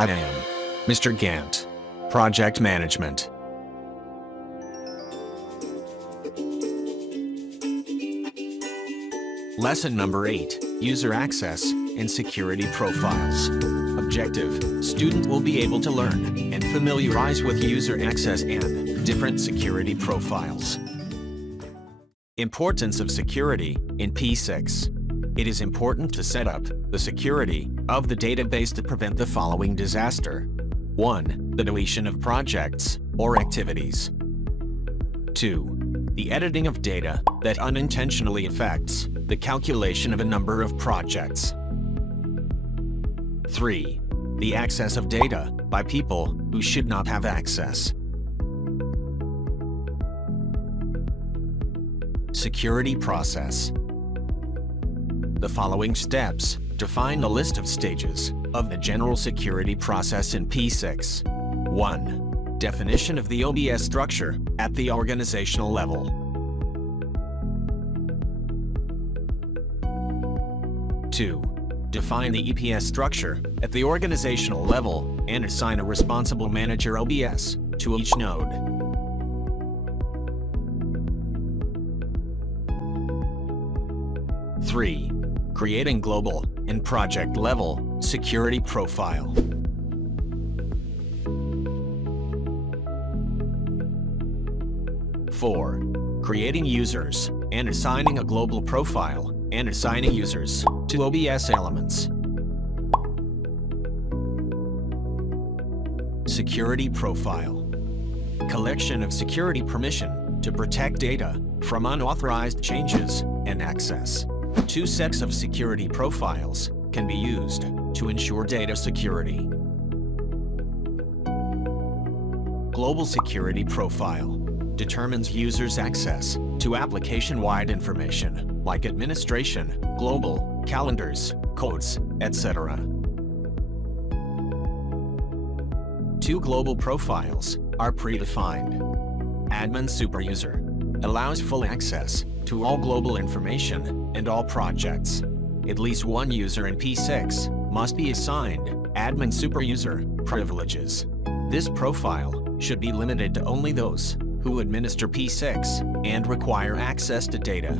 I am Mr. Gant, Project Management. Lesson number 8, User Access and Security Profiles. Objective: student will be able to learn and familiarize with user access and different security profiles. Importance of security in P6. It is important to set up the security of the database to prevent the following disaster. 1. The deletion of projects or activities. 2. The editing of data that unintentionally affects the calculation of a number of projects. 3. The access of data by people who should not have access. Security process. The following steps define the list of stages of the general security process in P6. 1. Definition of the OBS structure at the organizational level. 2. Define the EPS structure at the organizational level and assign a responsible manager OBS to each node. 3. Creating global and project level security profile. 4. Creating users and assigning a global profile and assigning users to OBS elements. Security profile. Collection of security permission to protect data from unauthorized changes and access. 2 sets of security profiles can be used to ensure data security. Global security profile determines users' access to application-wide information like administration, global, calendars, codes, etc. 2 global profiles are predefined. Admin superuser allows full access to all global information and all projects. At least one user in P6 must be assigned admin superuser privileges. This profile should be limited to only those who administer P6 and require access to data.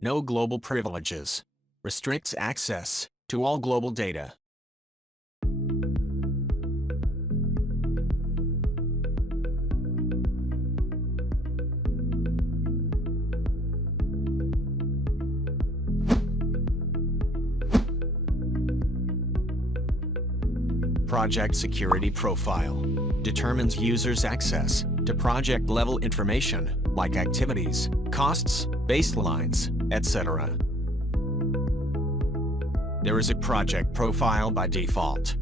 No global privileges restricts access to all global data. Project security profile determines users' access to project-level information like activities, costs, baselines, etc. There is a project profile by default.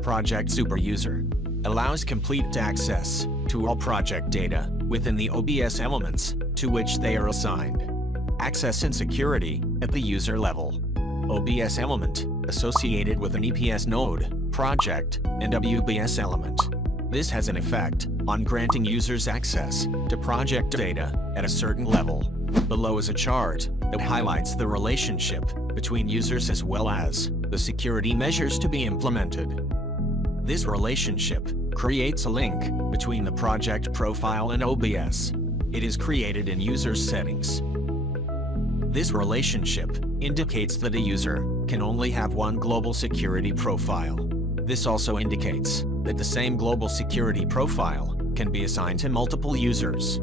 Project superuser allows complete access to all project data within the OBS elements to which they are assigned. Access and security at the user level. OBS element associated with an EPS node, project, and WBS element. This has an effect on granting users access to project data at a certain level. Below is a chart that highlights the relationship between users as well as the security measures to be implemented. This relationship creates a link between the project profile and OBS. It is created in user settings. This relationship indicates that a user can only have one global security profile. This also indicates that the same global security profile can be assigned to multiple users.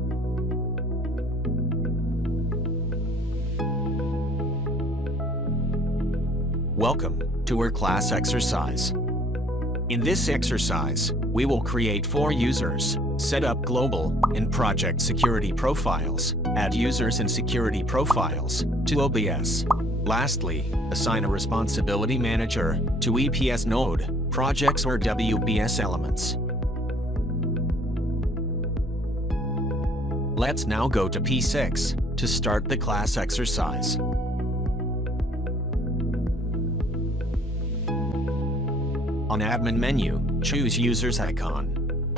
Welcome to our class exercise. In this exercise, we will create 4 users, set up global and project security profiles, add users and security profiles to OBS. Lastly, assign a responsibility manager to EPS node, projects or WBS elements. Let's now go to P6 to start the class exercise. On Admin menu, choose Users icon.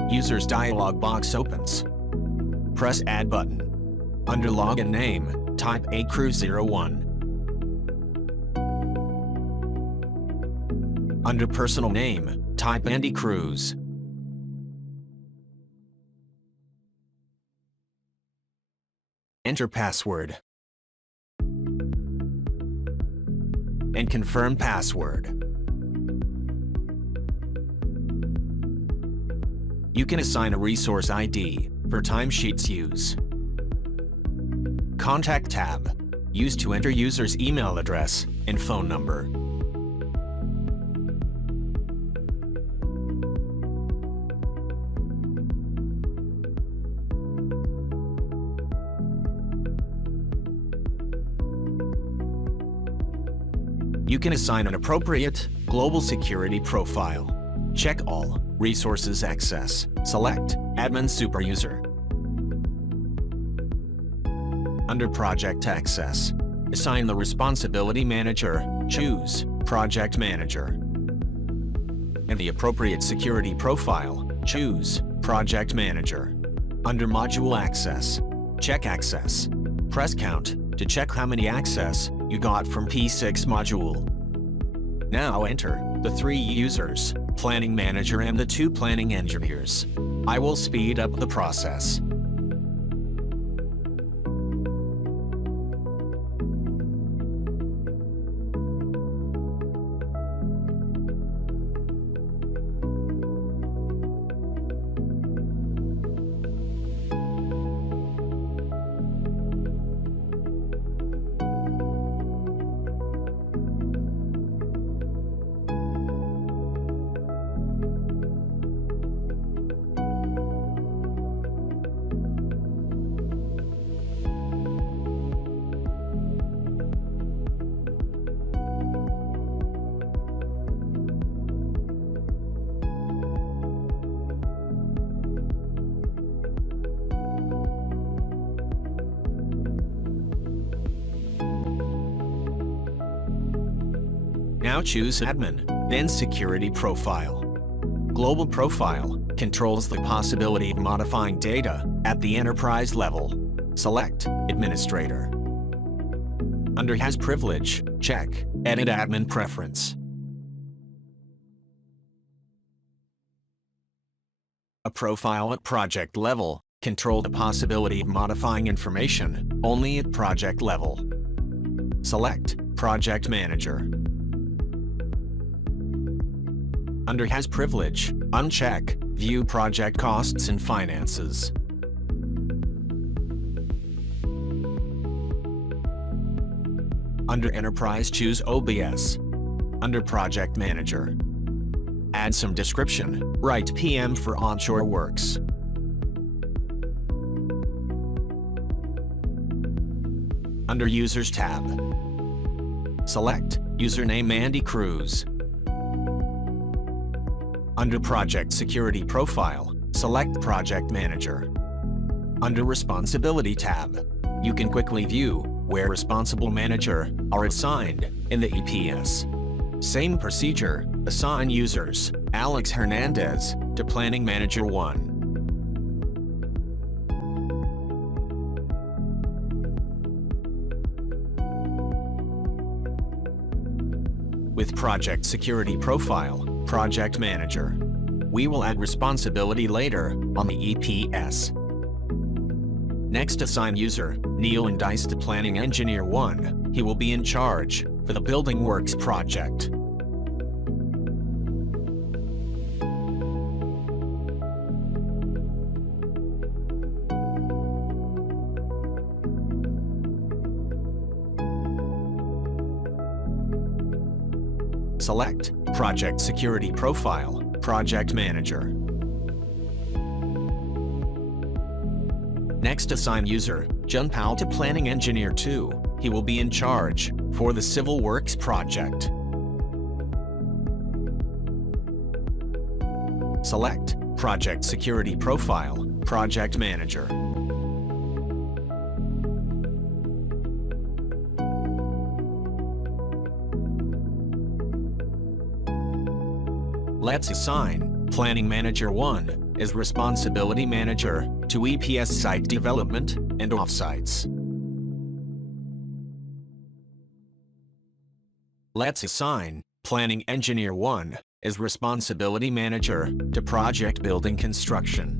Users dialog box opens. Press Add button. Under Login Name, type acrew01. Under personal name, type Andy Cruz. Enter password. And confirm password. You can assign a resource ID for timesheets use. Contact tab. Used to enter user's email address and phone number. You can assign an appropriate global security profile. Check all resources access. Select Admin Superuser. Under Project Access, assign the responsibility manager, choose Project Manager. In the appropriate security profile, choose Project Manager. Under Module Access, check Access. Press Count to check how many access you got from P6 module. Now enter the 3 users, Planning Manager and the 2 Planning Engineers. I will speed up the process. Now choose Admin, then Security Profile. Global Profile controls the possibility of modifying data at the enterprise level. Select Administrator. Under Has Privilege, check Edit Admin Preference. A profile at project level controls the possibility of modifying information only at project level. Select Project Manager. Under Has Privilege, uncheck View Project Costs and Finances. Under Enterprise, choose OBS. Under Project Manager, add some description. Write PM for onshore works. Under Users tab, select username Andy Cruz. Under Project Security Profile, select Project Manager. Under Responsibility tab, you can quickly view where Responsible Manager are assigned in the EPS. Same procedure, assign users, Alex Hernandez, to Planning Manager 1. With Project Security Profile, Project Manager, we will add responsibility later on the EPS. Next, assign user Neil and Dice to Planning Engineer 1. He will be in charge for the Building Works project. Select Project Security Profile, Project Manager. Next, assign user John Powell to Planning Engineer 2. He will be in charge for the Civil Works project. Select Project Security Profile, Project Manager. Let's assign Planning Manager 1 as Responsibility Manager to EPS Site Development and Offsites. Let's assign Planning Engineer 1 is Responsibility Manager to Project Building Construction.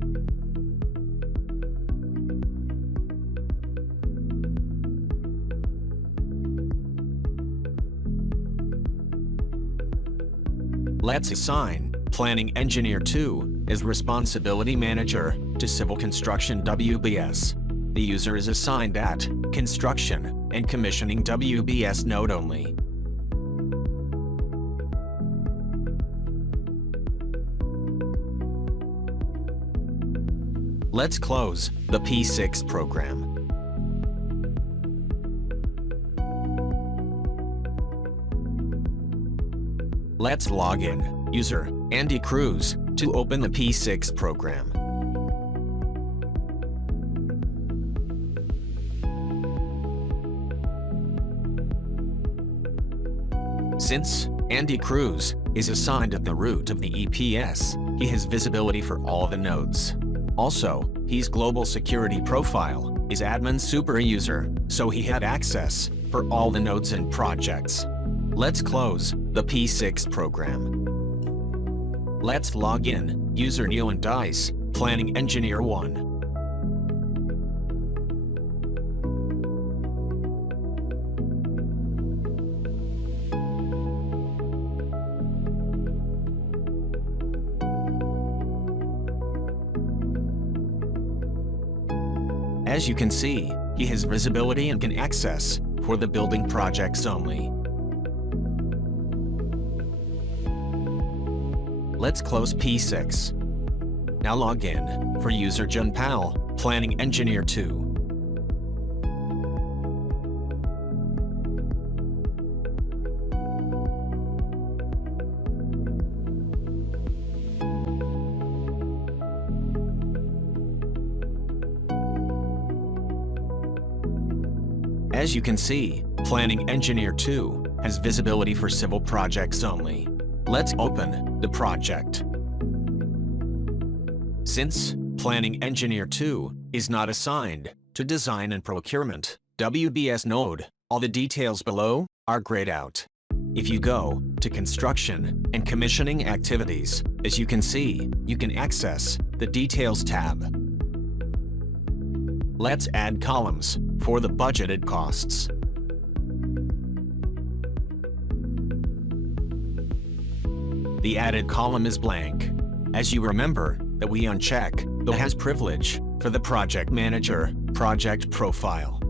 Let's assign Planning Engineer 2 as Responsibility Manager to Civil Construction WBS. The user is assigned at Construction and Commissioning WBS node only. Let's close the P6 program. Let's log in, user Andy Cruz, to open the P6 program. Since Andy Cruz is assigned at the root of the EPS, he has visibility for all the nodes. Also, his global security profile is admin super user, so he had access for all the nodes and projects. Let's close the P6 program. Let's log in, user Neil and Dice, Planning Engineer 1. As you can see, he has visibility and can access for the building projects only. Let's close P6. Now log in for user John Powell, Planning Engineer 2. As you can see, Planning Engineer 2 has visibility for civil projects only. Let's open the project. Since Planning Engineer 2 is not assigned to Design and Procurement WBS node, all the details below are grayed out. If you go to Construction and Commissioning Activities, as you can see, you can access the Details tab. Let's add columns for the budgeted costs. The added column is blank. As you remember that we uncheck the Has privilege for the Project Manager project profile.